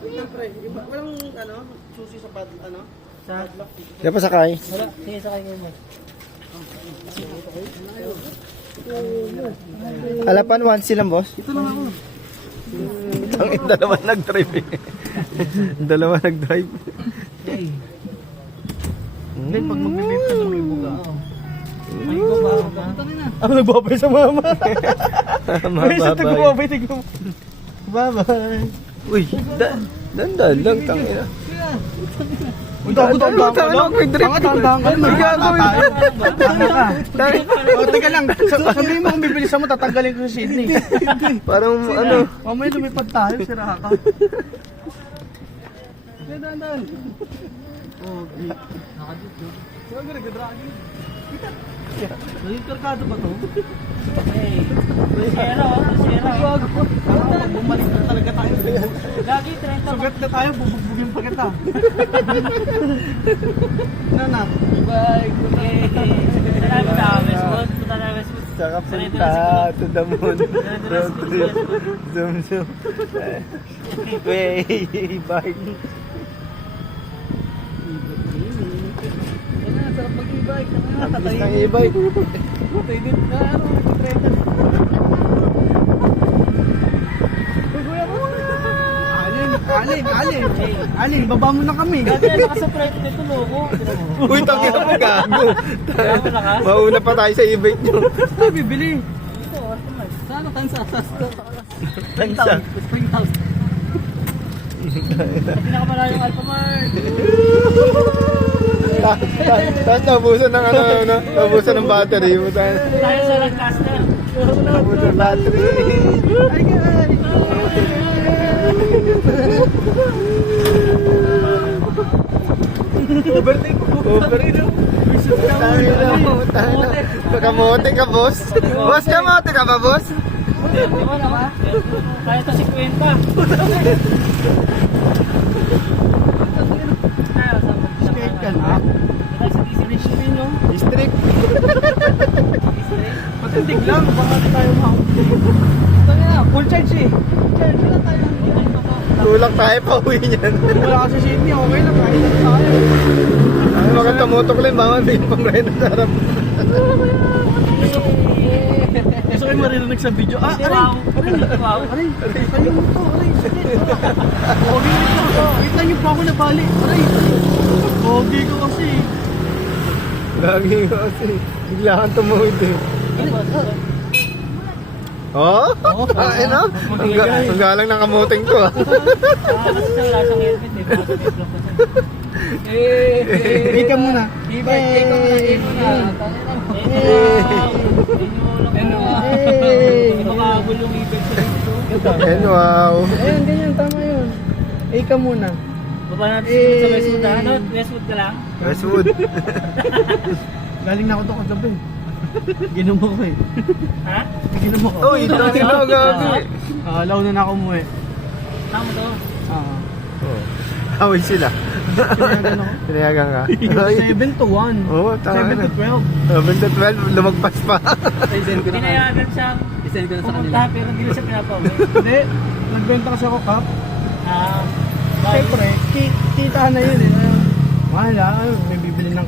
Siyempre, walang susi sa padlock. Di pa sakay? Wala, sige sakay kayo mo. Halapan, one silang boss. Ito lang ako. Ang dalawa nag-drive eh. Dalawa nag-drive. Hindi, pag mag-vape ka ng ibuga. Ay, ko ba? Ako nagbabay sa mama. Mababay. tigong. Bye-bye. Uy, dandan lang, tangina. Tanda ka lang. O, teka lang. Sabihin mo kung bibilisan mo, tatanggalin ko sa Sydney. Parang ano. Mamaya lumipad tayo, sira ka. Dandan. Oh, naging kargado ba to? Hey, Sierra, Sierra. Parang bumalik na talaga tayo. Lagi, 30 Sugat na tayo, bubugbugin pa kita. Nanak. Bye. Salamat sa Westwood. Punta na Westwood. Saka punta to the moon. Road trip. Zoom, zoom. Way, bye. Sarap mag-e-bike. Ang bilis ng e-bike. Patay din na tretan. Alin, baba mo na kami. Gagi, nakasapray ko nito, logo. Uy, tangina mo gago. Malakas. Mauna pa tayo sa e-bike nyo. Saan bibili? Ito, Ortomart. Saan ang Kansas? Tansa. Springhouse. Pinakamalayong Alphamart. Tapos naubusan ng naubusan ng battery. Tayo sa Lancaster. Naubusan ng battery. Ay, guys. Overtake. Kamote ka, boss. Boss, kamote ka ba, boss? Di ba naman? Kaya ito 50. Skate ka na. District. Matindig lang. Baka na tayo ito nga, full charge eh. Charge na tayo. Tulak tayo pa uwi niyan. Wala kasi Sydney, okay lang. Kahit lang tayo. Ang maganda motok lang, baka may pang ride sa harap. Gusto kayo maririnig sa video. Ah, Wow. Wow. aray. Tayo mo to, aray. Pogi nito. Kita niyo pa ako nabali. Aray. Pogi ko kasi. Lagi ko kasi. Bigla kang tumuhid eh. Oh? Ay na? Ang galang ng kamuting ko ah. Kasi sa wala siyang helmet eh. Baka may block na siya. Ika muna. Makagulong ibig sa dito. And wow. Ayun, ganyan. Tama yun. Ika muna. Baba natin sa Westwood ha? Ano? Westwood ka lang? Westwood. Galing na ako to kagabi. Ginumo ko eh. Ha? Ginumo ko. Uy, dami na gabi. Alaw na ako umuwi. Tama to. Away sila. Pinayagan ako. Pinayagan ka. 7 to 1. Oo, tama 7 na. to 12. 7 to 12, lumagpas pa. Pinayagan siyang Isend ko pumunta pero hindi na siya pinapauwi. Hindi. Nagbenta kasi ako cup. Ah, Siyempre, kita na yun eh. Wala, may bibili ng